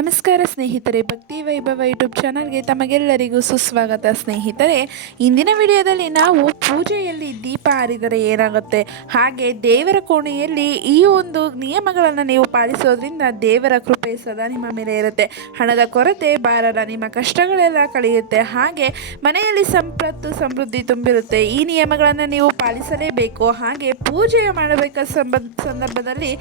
ನಮಸ್ಕಾರ ಸ್ನೇಹಿತರೆ, ಭಕ್ತಿ ವೈಭವ ಯೂಟ್ಯೂಬ್ ಚಾನಲ್ಗೆ ತಮಗೆಲ್ಲರಿಗೂ ಸುಸ್ವಾಗತ. ಸ್ನೇಹಿತರೆ, ಇಂದಿನ ವಿಡಿಯೋದಲ್ಲಿ ನಾವು ಪೂಜೆಯಲ್ಲಿ ದೀಪ ಆರಿದರೆ ಏನಾಗುತ್ತೆ, ಹಾಗೆ ದೇವರ ಕೋಣೆಯಲ್ಲಿ ಈ ಒಂದು ನಿಯಮಗಳನ್ನು ನೀವು ಪಾಲಿಸೋದ್ರಿಂದ ದೇವರ ಕೃಪೆ ಸದಾ ನಿಮ್ಮ ಮೇಲೆ ಇರುತ್ತೆ. ಹಣದ ಕೊರತೆ ಬಾರಲ್ಲ, ನಿಮ್ಮ ಕಷ್ಟಗಳೆಲ್ಲ ಕಳೆಯುತ್ತೆ, ಹಾಗೆ ಮನೆಯಲ್ಲಿ ಸಂಪತ್ತು ಸಮೃದ್ಧಿ ತುಂಬಿರುತ್ತೆ. ಈ ನಿಯಮಗಳನ್ನು ನೀವು ಪಾಲಿಸಲೇಬೇಕು. ಹಾಗೆ ಪೂಜೆ ಮಾಡಬೇಕಾದ ಸಂದರ್ಭದಲ್ಲಿ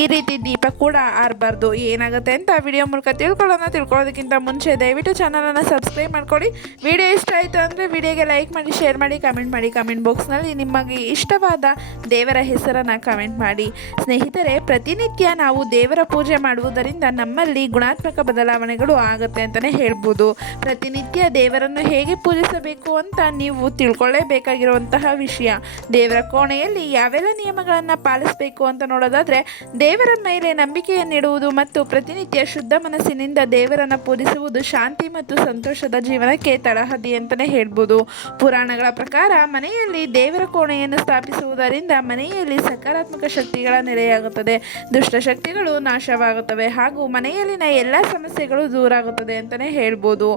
ಈ ರೀತಿ ದೀಪ ಕೂಡ ಆರಬಾರ್ದು. ಏನಾಗುತ್ತೆ ಅಂತ ವಿಡಿಯೋ ಮೂಲಕ ತಿಳ್ಕೊಳ್ಳೋದಕ್ಕಿಂತ ಮುಂಚೆ ದಯವಿಟ್ಟು ಚಾನಲನ್ನು ಸಬ್ಸ್ಕ್ರೈಬ್ ಮಾಡ್ಕೊಳ್ಳಿ. ವಿಡಿಯೋ ಇಷ್ಟ ಆಯಿತು ಅಂದರೆ ವಿಡಿಯೋಗೆ ಲೈಕ್ ಮಾಡಿ, ಶೇರ್ ಮಾಡಿ, ಕಮೆಂಟ್ ಮಾಡಿ. ಕಮೆಂಟ್ ಬಾಕ್ಸ್ನಲ್ಲಿ ನಿಮಗೆ ಇಷ್ಟವಾದ ದೇವರ ಹೆಸರನ್ನು ಕಮೆಂಟ್ ಮಾಡಿ. ಸ್ನೇಹಿತರೆ, ಪ್ರತಿನಿತ್ಯ ನಾವು ದೇವರ ಪೂಜೆ ಮಾಡುವುದರಿಂದ ನಮ್ಮಲ್ಲಿ ಗುಣಾತ್ಮಕ ಬದಲಾವಣೆಗಳು ಆಗುತ್ತೆ ಅಂತಲೇ ಹೇಳ್ಬೋದು. ಪ್ರತಿನಿತ್ಯ ದೇವರನ್ನು ಹೇಗೆ ಪೂಜಿಸಬೇಕು ಅಂತ ನೀವು ತಿಳ್ಕೊಳ್ಳೇಬೇಕಾಗಿರುವಂತಹ ವಿಷಯ. ದೇವರ ಕೋಣೆಯಲ್ಲಿ ಯಾವೆಲ್ಲ ನಿಯಮಗಳನ್ನು ಪಾಲಿಸಬೇಕು ಅಂತ ನೋಡೋದಾದರೆ, ದೇವರ ಮೇಲೆ ನಂಬಿಕೆಯನ್ನಿಡುವುದು ಮತ್ತು ಪ್ರತಿನಿತ್ಯ ಶುದ್ಧ ಮನಸ್ಸಿನಿಂದ ದೇವರನ್ನು ಪೂಜಿಸುವುದು ಶಾಂತಿ ಮತ್ತು ಸಂತೋಷದ ಜೀವನಕ್ಕೆ ತಳಹದಿ ಅಂತಲೇ ಹೇಳ್ಬೋದು. ಪುರಾಣಗಳ ಪ್ರಕಾರ ಮನೆಯಲ್ಲಿ ದೇವರ ಕೋಣೆಯನ್ನು ಸ್ಥಾಪಿಸುವುದರಿಂದ ಮನೆಯಲ್ಲಿ ಸಕಾರಾತ್ಮಕ ಶಕ್ತಿಗಳ ನೆಲೆಯಾಗುತ್ತದೆ, ದುಷ್ಟಶಕ್ತಿಗಳು ನಾಶವಾಗುತ್ತವೆ, ಹಾಗೂ ಮನೆಯಲ್ಲಿನ ಎಲ್ಲ ಸಮಸ್ಯೆಗಳು ದೂರಾಗುತ್ತದೆ ಅಂತಲೇ ಹೇಳ್ಬೋದು.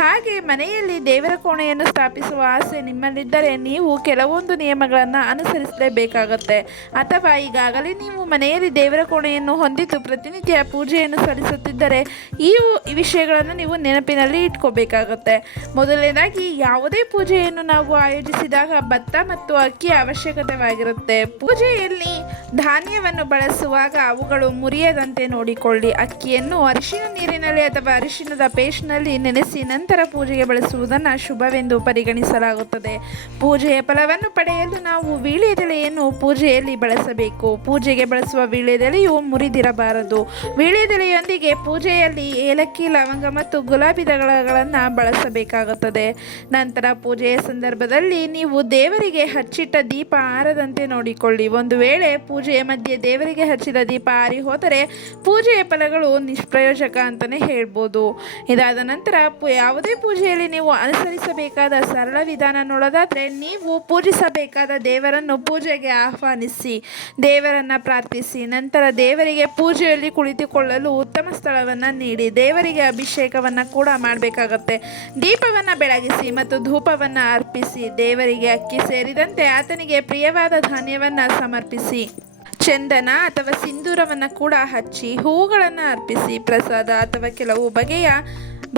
ಹಾಗೆ ಮನೆಯಲ್ಲಿ ದೇವರ ಕೋಣೆಯನ್ನು ಸ್ಥಾಪಿಸುವ ಆಸೆ ನಿಮ್ಮಲ್ಲಿದ್ದರೆ ನೀವು ಕೆಲವೊಂದು ನಿಯಮಗಳನ್ನು ಅನುಸರಿಸಲೇಬೇಕಾಗತ್ತೆ. ಅಥವಾ ಈಗಾಗಲೇ ನೀವು ಮನೆಯಲ್ಲಿ ದೇವರ ಕೋಣೆಯನ್ನು ಹೊಂದಿದ್ದು ಪ್ರತಿನಿತ್ಯ ಪೂಜೆಯನ್ನು ಸಲ್ಲಿಸುತ್ತಿದ್ದರೆ ಈ ವಿಷಯಗಳನ್ನು ನೀವು ನೆನಪಿನಲ್ಲಿ ಇಟ್ಕೋಬೇಕಾಗತ್ತೆ. ಮೊದಲನೇದಾಗಿ, ಯಾವುದೇ ಪೂಜೆಯನ್ನು ನಾವು ಆಯೋಜಿಸಿದಾಗ ಭತ್ತ ಮತ್ತು ಅಕ್ಕಿ ಅವಶ್ಯಕತೆವಾಗಿರುತ್ತೆ. ಪೂಜೆಯಲ್ಲಿ ಧಾನ್ಯವನ್ನು ಬಳಸುವಾಗ ಅವುಗಳು ಮುರಿಯದಂತೆ ನೋಡಿಕೊಳ್ಳಿ. ಅಕ್ಕಿಯನ್ನು ಅರಿಶಿನ ನೀರಿನಲ್ಲಿ ಅಥವಾ ಅರಿಶಿನದ ಪೇಸ್ಟ್ನಲ್ಲಿ ನೆನೆಸಿ ನಂತರ ಪೂಜೆಗೆ ಬಳಸುವುದನ್ನು ಶುಭವೆಂದು ಪರಿಗಣಿಸಲಾಗುತ್ತದೆ. ಪೂಜೆಯ ಫಲವನ್ನು ಪಡೆಯಲು ನಾವು ವೀಳ್ಯದೆಲೆಯನ್ನು ಪೂಜೆಯಲ್ಲಿ ಬಳಸಬೇಕು. ಪೂಜೆಗೆ ಬಳಸುವ ವೀಳ್ಯದೆಲೆಯು ಮುರಿದಿರಬಾರದು. ವೀಳ್ಯದೆಲೆಯೊಂದಿಗೆ ಪೂಜೆಯಲ್ಲಿ ಏಲಕ್ಕಿ, ಲವಂಗ ಮತ್ತು ಗುಲಾಬಿ ದಳಗಳನ್ನು ಬಳಸಬೇಕಾಗುತ್ತದೆ. ನಂತರ ಪೂಜೆಯ ಸಂದರ್ಭದಲ್ಲಿ ನೀವು ದೇವರಿಗೆ ಹಚ್ಚಿಟ್ಟ ದೀಪ ಆರದಂತೆ ನೋಡಿಕೊಳ್ಳಿ. ಒಂದು ವೇಳೆ ಪೂಜೆಯ ಮಧ್ಯೆ ದೇವರಿಗೆ ಹಚ್ಚಿದ ದೀಪ ಆರಿ ಹೋದರೆ ಪೂಜೆಯ ಫಲಗಳು ನಿಷ್ಪ್ರಯೋಜಕ ಅಂತಲೇ ಹೇಳ್ಬೋದು. ಇದಾದ ನಂತರ ಯಾವುದೇ ಪೂಜೆಯಲ್ಲಿ ನೀವು ಅನುಸರಿಸಬೇಕಾದ ಸರಳ ವಿಧಾನ ನೋಡೋದಾದರೆ, ನೀವು ಪೂಜಿಸಬೇಕಾದ ದೇವರನ್ನು ಪೂಜೆಗೆ ಆಹ್ವಾನಿಸಿ ದೇವರನ್ನು ಪ್ರಾರ್ಥಿಸಿ ನಂತರ ದೇವರಿಗೆ ಪೂಜೆಯಲ್ಲಿ ಕುಳಿತುಕೊಳ್ಳಲು ಉತ್ತಮ ಸ್ಥಳವನ್ನು ನೀಡಿ ದೇವರಿಗೆ ಅಭಿಷೇಕವನ್ನು ಕೂಡ ಮಾಡಬೇಕಾಗತ್ತೆ. ದೀಪವನ್ನು ಬೆಳಗಿಸಿ ಮತ್ತು ಧೂಪವನ್ನು ಅರ್ಪಿಸಿ ದೇವರಿಗೆ ಅಕ್ಕಿ ಸೇರಿದಂತೆ ಆತನಿಗೆ ಪ್ರಿಯವಾದ ಧಾನ್ಯವನ್ನು ಸಮರ್ಪಿಸಿ ಚಂದನ ಅಥವಾ ಸಿಂಧೂರವನ್ನು ಕೂಡ ಹಚ್ಚಿ ಹೂವುಗಳನ್ನು ಅರ್ಪಿಸಿ ಪ್ರಸಾದ ಅಥವಾ ಕೆಲವು ಬಗೆಯ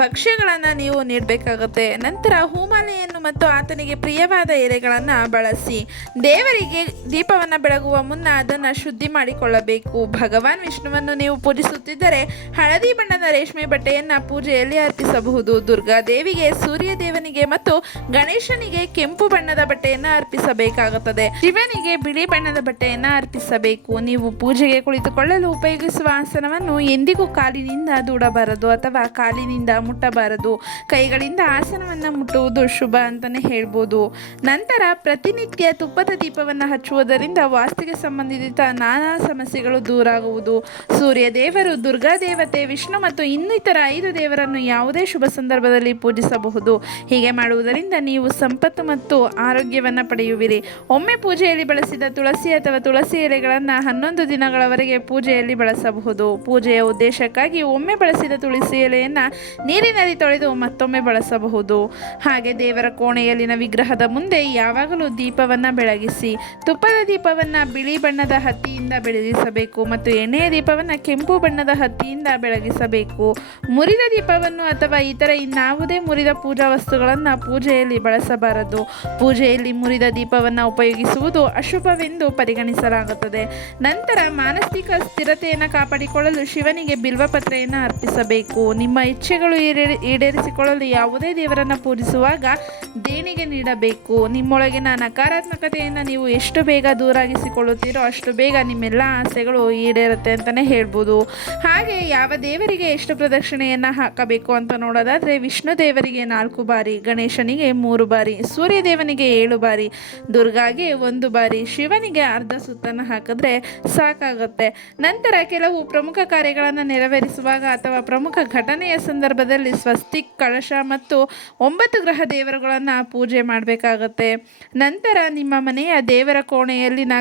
ಭಕ್ಷ್ಯಗಳನ್ನು ನೀವು ನೀಡಬೇಕಾಗುತ್ತೆ. ನಂತರ ಹೂಮಾಲೆಯನ್ನು ಮತ್ತು ಆತನಿಗೆ ಪ್ರಿಯವಾದ ಎಲೆಗಳನ್ನು ಬಳಸಿ ದೇವರಿಗೆ ದೀಪವನ್ನು ಬೆಳಗುವ ಮುನ್ನ ಅದನ್ನು ಶುದ್ಧಿ ಮಾಡಿಕೊಳ್ಳಬೇಕು. ಭಗವಾನ್ ವಿಷ್ಣುವನ್ನು ನೀವು ಪೂಜಿಸುತ್ತಿದ್ದರೆ ಹಳದಿ ಬಣ್ಣದ ರೇಷ್ಮೆ ಬಟ್ಟೆಯನ್ನು ಪೂಜೆಯಲ್ಲಿ ಅರ್ಪಿಸಬಹುದು. ದುರ್ಗಾದೇವಿಗೆ, ಸೂರ್ಯದೇವನಿಗೆ ಮತ್ತು ಗಣೇಶನಿಗೆ ಕೆಂಪು ಬಣ್ಣದ ಬಟ್ಟೆಯನ್ನು ಅರ್ಪಿಸಬೇಕಾಗುತ್ತದೆ. ಶಿವನಿಗೆ ಬಿಳಿ ಬಣ್ಣದ ಬಟ್ಟೆಯನ್ನು ಅರ್ಪಿಸಬೇಕು. ನೀವು ಪೂಜೆಗೆ ಕುಳಿತುಕೊಳ್ಳಲು ಉಪಯೋಗಿಸುವ ಆಸನವನ್ನು ಎಂದಿಗೂ ಕಾಲಿನಿಂದ ದೂಡಬಾರದು ಅಥವಾ ಕಾಲಿನಿಂದ ಮುಟ್ಟಬಾರದು. ಕೈಗಳಿಂದ ಆಸನವನ್ನು ಮುಟ್ಟುವುದು ಶುಭ ಅಂತಲೇ ಹೇಳ್ಬೋದು. ನಂತರ ಪ್ರತಿನಿತ್ಯ ತುಪ್ಪದ ದೀಪವನ್ನು ಹಚ್ಚುವುದರಿಂದ ವಾಸ್ತುಗೆ ಸಂಬಂಧಿತ ನಾನಾ ಸಮಸ್ಯೆಗಳು ದೂರಾಗುವುದು. ಸೂರ್ಯ ದೇವರು, ದುರ್ಗಾದೇವತೆ, ವಿಷ್ಣು ಮತ್ತು ಇನ್ನಿತರ 5 ದೇವರನ್ನು ಯಾವುದೇ ಶುಭ ಸಂದರ್ಭದಲ್ಲಿ ಪೂಜಿಸಬಹುದು. ಹೀಗೆ ಮಾಡುವುದರಿಂದ ನೀವು ಸಂಪತ್ತು ಮತ್ತು ಆರೋಗ್ಯವನ್ನು ಪಡೆಯುವಿರಿ. ಒಮ್ಮೆ ಪೂಜೆಯಲ್ಲಿ ಬಳಸಿದ ತುಳಸಿ ಅಥವಾ ತುಳಸಿ ಎಲೆಗಳನ್ನು 11 ದಿನಗಳವರೆಗೆ ಪೂಜೆಯಲ್ಲಿ ಬಳಸಬಹುದು. ಪೂಜೆಯ ಉದ್ದೇಶಕ್ಕಾಗಿ ಒಮ್ಮೆ ಬಳಸಿದ ತುಳಸಿ ಎಲೆಯನ್ನು ನೀರಿನಲ್ಲಿ ತೊಳೆದು ಮತ್ತೊಮ್ಮೆ ಬಳಸಬಹುದು. ಹಾಗೆ ದೇವರ ಕೋಣೆಯಲ್ಲಿನ ವಿಗ್ರಹದ ಮುಂದೆ ಯಾವಾಗಲೂ ದೀಪವನ್ನು ಬೆಳಗಿಸಿ. ತುಪ್ಪದ ದೀಪವನ್ನು ಬಿಳಿ ಬಣ್ಣದ ಹತ್ತಿಯಿಂದ ಬೆಳಗಿಸಬೇಕು ಮತ್ತು ಎಣ್ಣೆಯ ದೀಪವನ್ನು ಕೆಂಪು ಬಣ್ಣದ ಹತ್ತಿಯಿಂದ ಬೆಳಗಿಸಬೇಕು. ಮುರಿದ ದೀಪವನ್ನು ಅಥವಾ ಇತರ ಇನ್ನಾವುದೇ ಮುರಿದ ಪೂಜಾ ವಸ್ತುಗಳನ್ನು ಪೂಜೆಯಲ್ಲಿ ಬಳಸಬಾರದು. ಪೂಜೆಯಲ್ಲಿ ಮುರಿದ ದೀಪವನ್ನು ಉಪಯೋಗಿಸುವುದು ಅಶುಭವೆಂದು ಪರಿಗಣಿಸಲಾಗುತ್ತದೆ. ನಂತರ ಮಾನಸಿಕ ಸ್ಥಿರತೆಯನ್ನು ಕಾಪಾಡಿಕೊಳ್ಳಲು ಶಿವನಿಗೆ ಬಿಲ್ವಪತ್ರೆಯನ್ನು ಅರ್ಪಿಸಬೇಕು. ನಿಮ್ಮ ಇಚ್ಛೆಗಳು ಈಡೇರಿಸಿಕೊಳ್ಳಲು ಯಾವುದೇ ದೇವರನ್ನು ಪೂಜಿಸುವಾಗ ದೇಣಿಗೆ ನೀಡಬೇಕು. ನಿಮ್ಮೊಳಗಿನ ನಕಾರಾತ್ಮಕತೆಯನ್ನು ನೀವು ಎಷ್ಟು ಬೇಗ ದೂರಾಗಿಸಿಕೊಳ್ಳುತ್ತೀರೋ ಅಷ್ಟು ಬೇಗ ನಿಮ್ಮೆಲ್ಲ ಆಸೆಗಳು ಈಡೇರುತ್ತೆ ಅಂತಲೇ ಹೇಳ್ಬೋದು. ಹಾಗೆ ಯಾವ ದೇವರಿಗೆ ಎಷ್ಟು ಪ್ರದಕ್ಷಿಣೆಯನ್ನು ಹಾಕಬೇಕು ಅಂತ ನೋಡೋದಾದರೆ, ವಿಷ್ಣು ದೇವರಿಗೆ 4 ಬಾರಿ, ಗಣೇಶನಿಗೆ 3 ಬಾರಿ, ಸೂರ್ಯದೇವನಿಗೆ 7 ಬಾರಿ, ದುರ್ಗಾಗೆ 1 ಬಾರಿ, ಶಿವನಿಗೆ ಅರ್ಧ ಸುತ್ತನ್ನು ಹಾಕಿದ್ರೆ ಸಾಕಾಗುತ್ತೆ. ನಂತರ ಕೆಲವು ಪ್ರಮುಖ ಕಾರ್ಯಗಳನ್ನು ನೆರವೇರಿಸುವಾಗ ಅಥವಾ ಪ್ರಮುಖ ಘಟನೆಯ ಸಂದರ್ಭದಲ್ಲಿ ಸ್ವಸ್ತಿಕ್, ಕಳಶ ಮತ್ತು 9 ಗ್ರಹ ದೇವರುಗಳನ್ನು ಪೂಜೆ ಮಾಡಬೇಕಾಗತ್ತೆ. ನಂತರ ನಿಮ್ಮ ಮನೆಯ ದೇವರ ಕೋಣೆಯಲ್ಲಿನ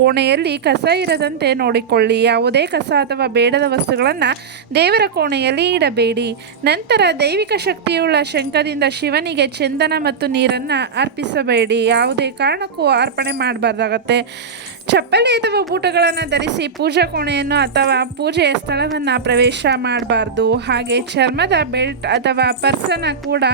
ಕೋಣೆಯಲ್ಲಿ ಕಸ ಇರದಂತೆ ನೋಡಿಕೊಳ್ಳಿ. ಯಾವುದೇ ಕಸ ಅಥವಾ ಬೇಡದ ವಸ್ತುಗಳನ್ನು ದೇವರ ಕೋಣೆಯಲ್ಲಿ ಇಡಬೇಡಿ. ನಂತರ ದೈವಿಕ ಶಕ್ತಿಯುಳ್ಳ ಶಂಖದಿಂದ ಶಿವನಿಗೆ ಚಂದನ ಮತ್ತು ನೀರನ್ನು ಅರ್ಪಿಸಬೇಡಿ. ಯಾವುದೇ ಕಾರಣಕ್ಕೂ ಅರ್ಪಣೆ ಮಾಡಬಾರ್ದಾಗತ್ತೆ. ಚಪ್ಪಲಿ ಅಥವಾ ಬೂಟುಗಳನ್ನು ಧರಿಸಿ ಪೂಜಾ ಕೋಣೆಯನ್ನು ಅಥವಾ ಪೂಜೆಯ ಸ್ಥಳವನ್ನು ಪ್ರವೇಶ ಮಾಡಬಾರ್ದು. ಹಾಗೆ ಚರ್ಮದ ಬೆಲ್ಟ್ ಅಥವಾ ಪರ್ಸನ್ನು ಕೂಡ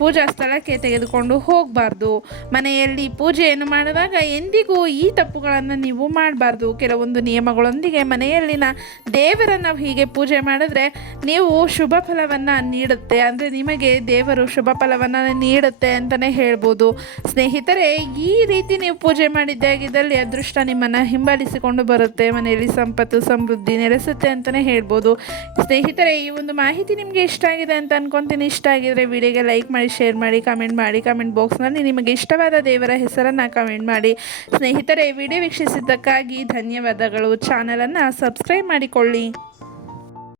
ಪೂಜಾ ಸ್ಥಳಕ್ಕೆ ತೆಗೆದುಕೊಂಡು ಹೋಗಬಾರ್ದು. ಮನೆಯಲ್ಲಿ ಪೂಜೆಯನ್ನು ಮಾಡುವಾಗ ಎಂದಿಗೂ ಈ ತಪ್ಪುಗಳನ್ನು ನೀವು ಮಾಡಬಾರ್ದು. ಕೆಲವೊಂದು ನಿಯಮಗಳೊಂದಿಗೆ ಮನೆಯಲ್ಲಿನ ದೇವರನ್ನು ಹೀಗೆ ಪೂಜೆ ಮಾಡಿದ್ರೆ ನೀವು ಶುಭ ಫಲವನ್ನು ನೀಡುತ್ತೆ, ಅಂದರೆ ನಿಮಗೆ ದೇವರು ಶುಭ ಫಲವನ್ನು ನೀಡುತ್ತೆ ಅಂತಲೇ ಹೇಳ್ಬೋದು. ಸ್ನೇಹಿತರೆ, ಈ ರೀತಿ ನೀವು ಪೂಜೆ ಮಾಡಿದ್ದಾಗಿದ್ದಲ್ಲಿ ಅದೃಷ್ಟ ನಿಮ್ಮನ್ನು ಹಿಂಬಾಲಿಸಿಕೊಂಡು ಬರುತ್ತೆ, ಮನೆಯಲ್ಲಿ ಸಂಪತ್ತು ಸಮೃದ್ಧಿ ನೆಲೆಸುತ್ತೆ ಅಂತಲೇ ಹೇಳ್ಬೋದು. ಸ್ನೇಹಿತರೆ, ಈ ಒಂದು ಮಾಹಿತಿ ನಿಮಗೆ ಇಷ್ಟ ಆಗಿದೆ ಅಂತ ಅನ್ಕೊತೀನಿ. ಇಷ್ಟ ಆಗಿದ್ರೆ ವಿಡಿಯೋಗೆ ಲೈಕ್ ಮಾಡಿ, ಶೇರ್ ಮಾಡಿ, ಕಮೆಂಟ್ ಮಾಡಿ. ಕಮೆಂಟ್ ಬಾಕ್ಸ್ನಲ್ಲಿ ನಿಮಗೆ ಇಷ್ಟವಾದ ದೇವರ ಹೆಸರನ್ನು ಕಮೆಂಟ್ ಮಾಡಿ. ಸ್ನೇಹಿತರೆ, ವಿಡಿಯೋ ವೀಕ್ಷಿಸಿದ್ದಕ್ಕಾಗಿ ಧನ್ಯವಾದಗಳು. ಚಾನಲನ್ನು ಸಬ್ಸ್ಕ್ರೈಬ್ ಮಾಡಿಕೊಳ್ಳಿ.